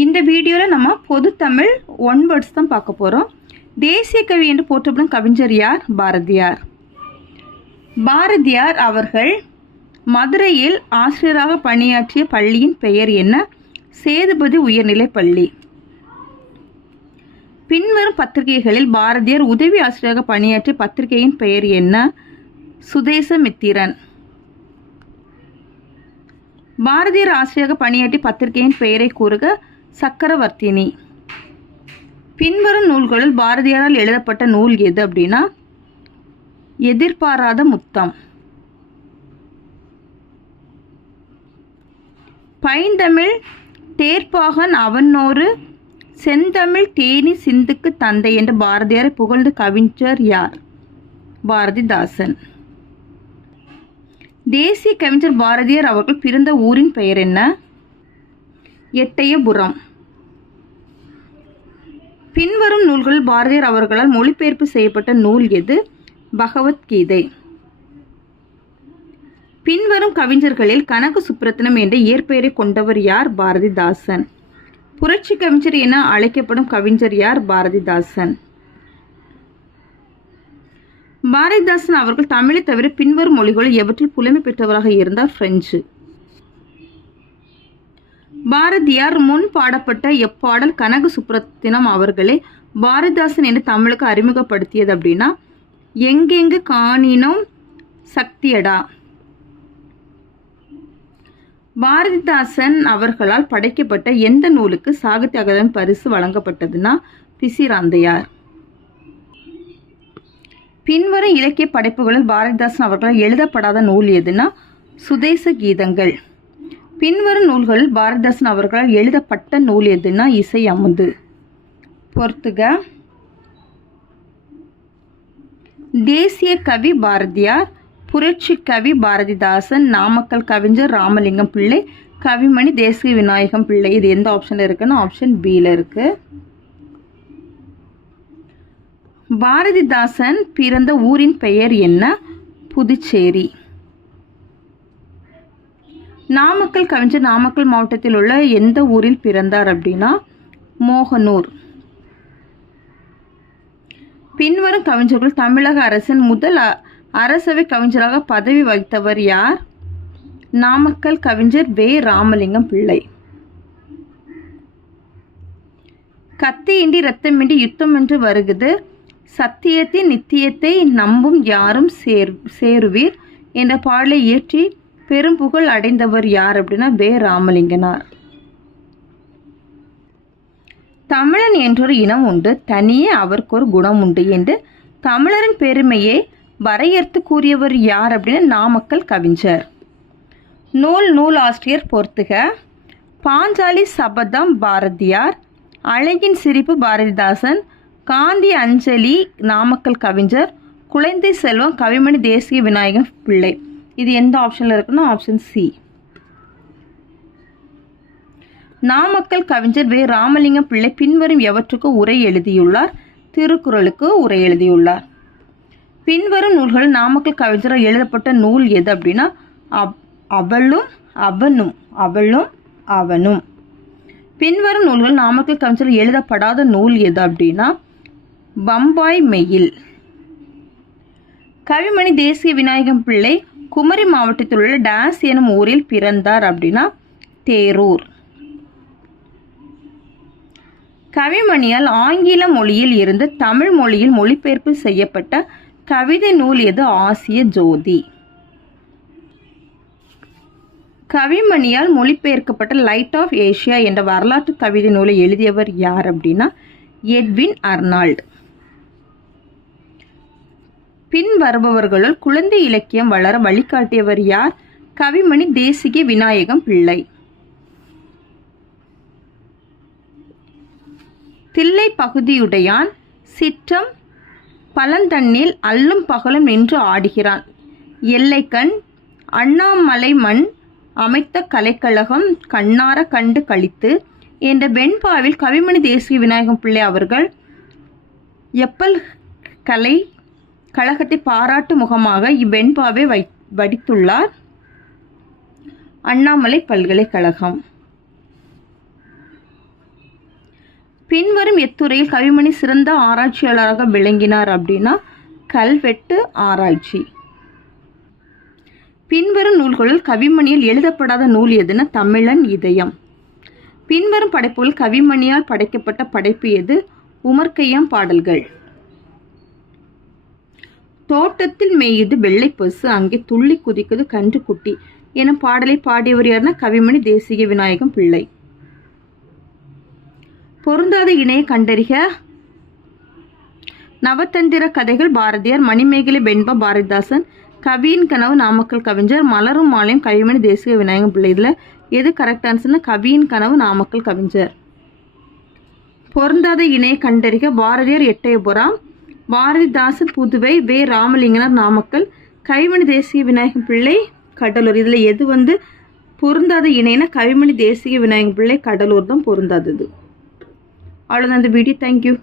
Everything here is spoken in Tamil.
இந்த வீடியோவில் நம்ம பொது தமிழ் ஒன் வேர்ட்ஸ் தான் பார்க்க போகிறோம். தேசிய கவி என்று போற்றப்படும் கவிஞர் யார்? பாரதியார். பாரதியார் அவர்கள் மதுரையில் ஆசிரியராக பணியாற்றிய பள்ளியின் பெயர் என்ன? சேதுபதி உயர்நிலைப் பள்ளி. பின்வரும் பத்திரிகைகளில் பாரதியார் உதவி ஆசிரியராக பணியாற்றிய பத்திரிகையின் பெயர் என்ன? சுதேசமித்திரன். பாரதியார் ஆசிரியராக பணியாற்றிய பத்திரிகையின் பெயரை கூறுக. சக்கரவர்த்தினி. பின்வரும் நூல்களில் பாரதியாரால் எழுதப்பட்ட நூல் எது அப்படின்னா எதிர்பாராத முத்தம். பைந்தமிழ் தேர்ப்பாகன் அவனோரு செந்தமிழ் தேனி சிந்துக்கு தந்தை என்று பாரதியாரை புகழ்ந்த கவிஞர் யார்? பாரதிதாசன். தேசிய கவிஞர் பாரதியார் அவர்கள் பிறந்த ஊரின் பெயர் என்ன? எட்டயபுரம். பின்வரும் நூல்களில் பாரதியார் அவர்களால் மொழிபெயர்ப்பு செய்யப்பட்ட நூல் எது? பகவத்கீதை. பின்வரும் கவிஞர்களில் கனக சுப்ரத்தினம் என்ற இயற்பெயரை கொண்டவர் யார்? பாரதிதாசன். புரட்சி கவிஞர் என அழைக்கப்படும் கவிஞர் யார்? பாரதிதாசன். பாரதிதாசன் அவர்கள் தமிழை தவிர பின்வரும் மொழிகளில் எவற்றில் புலமை பெற்றவராக இருந்தார்? பிரெஞ்சு. பாரதியார் முன் பாடப்பட்ட எப்பாடல் கனக சுப்ரத்தினம் அவர்களே பாரதிதாசன் என்று தமிழுக்கு அறிமுகப்படுத்தியது அப்படின்னா எங்கெங்கு காணினோம் சக்தியடா. பாரதிதாசன் அவர்களால் படைக்கப்பட்ட எந்த நூலுக்கு சாகித்ய அகாதமி பரிசு வழங்கப்பட்டதுன்னா பிசிராந்தையார். பின்வரும் இலக்கிய படைப்புகளில் பாரதிதாசன் அவர்களால் எழுதப்படாத நூல் எதுனா சுதேச கீதங்கள். பின்வரும் நூல்களில் பாரதிதாசன் அவர்களால் எழுதப்பட்ட நூல் எதுனா இசை அமுது. பொறுத்துக. தேசிய கவி பாரதியார், புரட்சி கவி பாரதிதாசன், நாமக்கல் கவிஞர் ராமலிங்கம் பிள்ளை, கவிமணி தேசிய விநாயகம் பிள்ளை. இது எந்த ஆப்ஷன்ல இருக்குன்னா ஆப்ஷன் பில இருக்கு. பாரதிதாசன் பிறந்த ஊரின் பெயர் என்ன? புதுச்சேரி. நாமக்கல் கவிஞர் நாமக்கல் மாவட்டத்தில் உள்ள எந்த ஊரில் பிறந்தார் அப்படின்னா மோகனூர். பின்வரும் கவிஞர்கள் தமிழக அரசின் முதல் அரசவை கவிஞராக பதவி வகித்தவர் யார்? நாமக்கல் கவிஞர் வே. ராமலிங்கம் பிள்ளை. கத்தியின்றி இரத்தமின்றி யுத்தம் என்று வருகுது, சத்தியத்தின் நித்தியத்தை நம்பும் யாரும் சேருவீர் என்ற பாடலை இயற்றி பெரும் புகழ் அடைந்தவர் யார் அப்படின்னா வே. ராமலிங்கனார். தமிழன் என்றொரு இனம் உண்டு, தனியே அவருக்கு ஒரு குணம் உண்டு என்று தமிழரின் பெருமையை வரையறுத்து கூறியவர் யார் அப்படின்னா நாமக்கல் கவிஞர். நூல் ஆசிரியர் பொறுத்துக. பாஞ்சாலி சபதம் பாரதியார், அழகின் சிரிப்பு பாரதிதாசன், காந்தி அஞ்சலி நாமக்கல் கவிஞர், குழந்தை செல்வம் கவிமணி தேசிய விநாயகம் பிள்ளை. இது எந்த ஆப்ஷன்ல இருக்குன்னா ஆப்ஷன் சி. நாமக்கல் கவிஞர் வே. ராமலிங்கம் பிள்ளை பின்வரும் எவற்றுக்கு உரை எழுதியுள்ளார்? திருக்குறளுக்கு உரை எழுதியுள்ளார். பின்வரும் நூல்கள் நாமக்கல் கவிஞரால் எழுதப்பட்ட நூல் எது அப்படின்னா அவளும் அவனும். அவளும் அவனும். பின்வரும் நூல்கள் நாமக்கல் கவிஞரால் எழுதப்படாத நூல் எது அப்படின்னா பம்பாய் மெயில். கவிமணி தேசிய விநாயகம் பிள்ளை குமரி மாவட்டத்தில் உள்ள டாஸ் எனும் ஊரில் பிறந்தார் அப்படின்னா தேரூர். கவிமணியால் ஆங்கில மொழியில் இருந்து தமிழ் மொழியில் மொழிபெயர்ப்பு செய்யப்பட்ட கவிதை நூல் எது? ஆசிய ஜோதி. கவிமணியால் மொழிபெயர்க்கப்பட்ட லைட் ஆஃப் ஏசியா என்ற வரலாற்று கவிதை நூலை எழுதியவர் யார் அப்படின்னா எட்வின் அர்னால்ட். பின் வருபவர்களுள் குழந்தை இலக்கியம் வளர வழிகாட்டியவர் யார்? கவிமணி தேசிக விநாயகம் பிள்ளை. தில்லை பகுதியுடையான் சிற்றம் பழந்தண்ணில் அல்லும் பகலும் நின்று ஆடுகிறான், எல்லைக்கண் அண்ணாமலை மண் அமைத்த கலைக்கழகம் கண்ணார கண்டு கழித்து என்ற வெண்பாவில் கவிமணி தேசிய விநாயகம் பிள்ளை அவர்கள் எப்பல் கலை கழகத்தை பாராட்டு முகமாக இவ்வெண்பாவை வடித்துள்ளார். அண்ணாமலை பல்கலைக்கழகம். பின்வரும் எத்துறையில் கவிமணி சிறந்த ஆராய்ச்சியாளராக விளங்கினார் அப்படின்னா கல்வெட்டு ஆராய்ச்சி. பின்வரும் நூல்களில் கவிமணியில் எழுதப்படாத நூல் எதுனா தமிழன் இதயம். பின்வரும் படைப்புகள் கவிமணியால் படைக்கப்பட்ட படைப்பு எது? உமர்-கய்யாம் பாடல்கள். தோட்டத்தில் மேயுது வெள்ளை பசு, அங்கே துள்ளி குதிக்குது கன்று குட்டி எனும் பாடலை பாடியவர் யாருன்னா கவிமணி தேசிக விநாயகம் பிள்ளை. பொருந்தாத இணையை கண்டறிக. நவதந்திர கதைகள் பாரதியார், மணிமேகலை வெண்பா பாரதிதாசன், கவியின் கனவு நாமக்கல் கவிஞர், மலரும் மாலையும் கவிமணி தேசிக விநாயகம் பிள்ளை. இதில் எது கரெக்ட் ஆன்சர்னா கவியின் கனவு நாமக்கல் கவிஞர். பொருந்தாத இணையை கண்டறிக. பாரதியார் எட்டயபுரம், பாரதிதாசன் புதுவை, வே ராமலிங்கனார் நாமக்கல், கவிமணி தேசிக விநாயகம் பிள்ளை கடலூர். இதில் எது பொருந்தாத இணைனா கவிமணி தேசிக விநாயகம் பிள்ளை கடலூர் தான் பொருந்தாதது. அவ்வளோதான் இந்த வீடியோ. தேங்க்யூ.